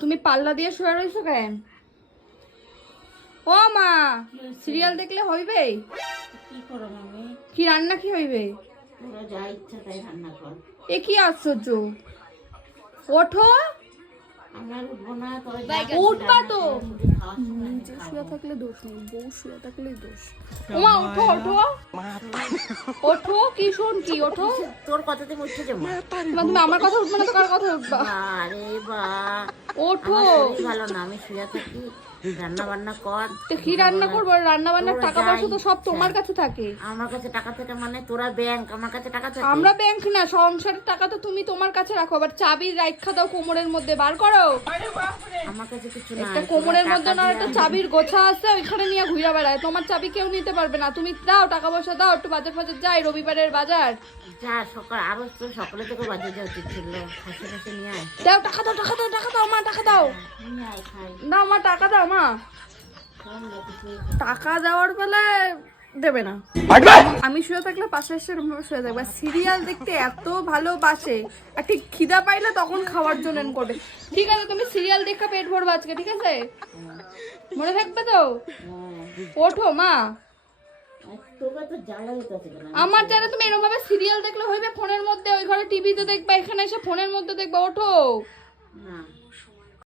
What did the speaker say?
তুমি পাল্লা দিয়ে শুয়ে রইছো কেন? ও মা, সিরিয়াল দেখলে হইবে? কি করো মামি? কি রান্না কি হইবে? তোরা যা ইচ্ছা তাই রান্না কর। এ কি আশ্চর্য! ওঠো। আমার উঠবো না, তোরা উঠবা তো। নিচে নিচে শুয়ে থাকলে দোষ নেই, বউ শুয়ে থাকলেই দোষ। ওমা ওঠো ওঠো ওঠো, কি শুন কি ওঠো। তোর কথাতে উঠে যাবো। তুমি আমার কথা উঠবে না তো কার কথা উঠবা? আরে বা, ওঠো। ভালো না, আমি শুয়ে থাকি, রান্না বান্না কর। তো কি রান্না করবো? রান্না বান্নার টাকা পয়সা তো সব তোমার কাছে থাকে। আমার কাছে টাকা থাকে মানে তোরা ব্যাংক, আমার কাছে টাকা থাকে। আমরা ব্যাংক না, সংসারের টাকা তো তুমি তোমার কাছে রাখো, আবার চাবি রাখা দাও কোমরের মধ্যে, বার করো। আমার কাছে কিছু একটা নাই। কোমরের মধ্যে না একটা চাবির গোছা আছে, ওইখানে নিয়ে ঘুরে বেড়ায়। তোমার চাবি কেউ নিতে পারবে না। তুমি দাও টাকা পয়সা দাও, একটু বাজার ফাজার যাই, রবিবারের বাজার। যা সকাল আরো তো সকালে থেকে বাজে যাওয়া উচিত ছিল। খাসি খাসি নিয়ে আয়, দাও টাকা দাও টাকা দাও টাকা দাও মা, টাকা দাও। নিয়ে আয় খাই। দাও মা, টাকা দাও মা। টাকা দেওয়ার বেলায় দেবে না। আমি শুয়ে থাকলে পাশে এসে এরকম ভাবে শুয়ে থাকবে। সিরিয়াল দেখতে এত ভালোবাসে, আর ঠিক খিদা পাইলে তখন খাওয়ার জন্য করবে। ঠিক আছে, তুমি সিরিয়াল দেখা পেট ভরবে আজকে, ঠিক আছে? মনে থাকবে তো? ওঠো মা। তোকে তো জ্বালা দিতেছে কেন? আমার জানা তুমি এরকম ভাবে সিরিয়াল দেখলে হইবে ফোনের মধ্যে, ওই ঘরে টিভিতে দেখবা, এখানে এসে ফোনের মধ্যে দেখবা। ওঠো। না